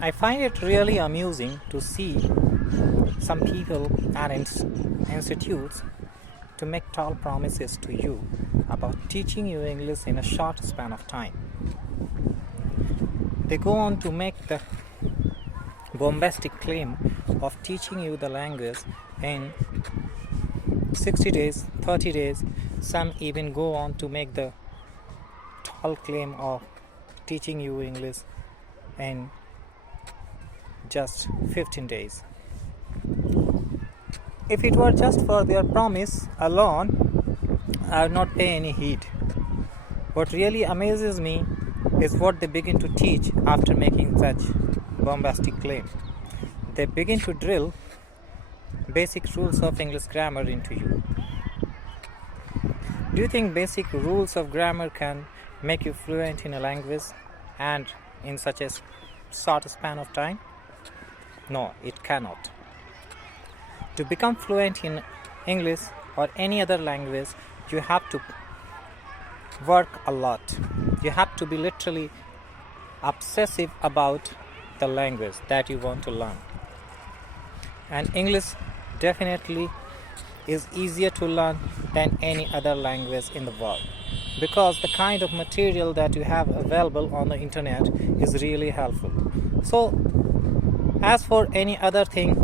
I find it really amusing to see some people and institutes to make tall promises to you about teaching you English in a short span of time. They go on to make the bombastic claim of teaching you the language in 60 days, 30 days. Some even go on to make the tall claim of teaching you English in just 15 days. If it were just for their promise alone, I would not pay any heed. What really amazes me is what they begin to teach after making such bombastic claim. They begin to drill basic rules of English grammar into you. Do you think basic rules of grammar can make you fluent in a language and in such a short span of time? No, it cannot. To become fluent in English or any other language, you have to work a lot. You have to be literally obsessive about the language that you want to learn. And English definitely is easier to learn than any other language in the world, because the kind of material that you have available on the internet is really helpful. So as for any other thing,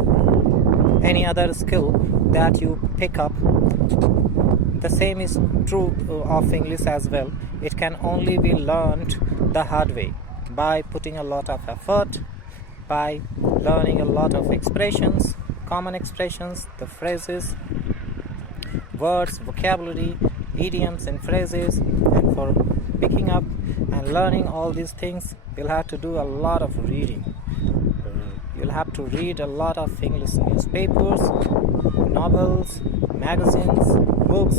any other skill that you pick up, the same is true of English as well. It can only be learned the hard way, by putting a lot of effort, by learning a lot of expressions, common expressions, the phrases, words, vocabulary, idioms and phrases. And for picking up and learning all these things, you'll have to do a lot of reading. You'll have to read a lot of English newspapers, novels, magazines, books,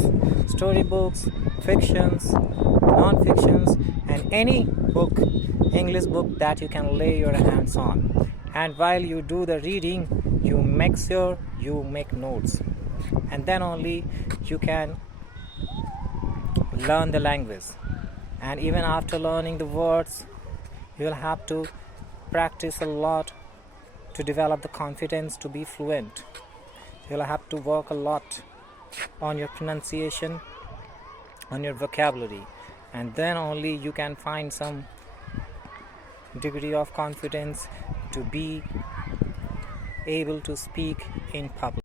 storybooks, fictions, non-fictions, and any book, English book that you can lay your hands on. And while you do the reading, you make sure you make notes, and then only you can learn the language. And even after learning the words, you'll have to practice a lot to develop the confidence to be fluent. You'll have to work a lot on your pronunciation, on your vocabulary, and then only you can find some degree of confidence to be able to speak in public.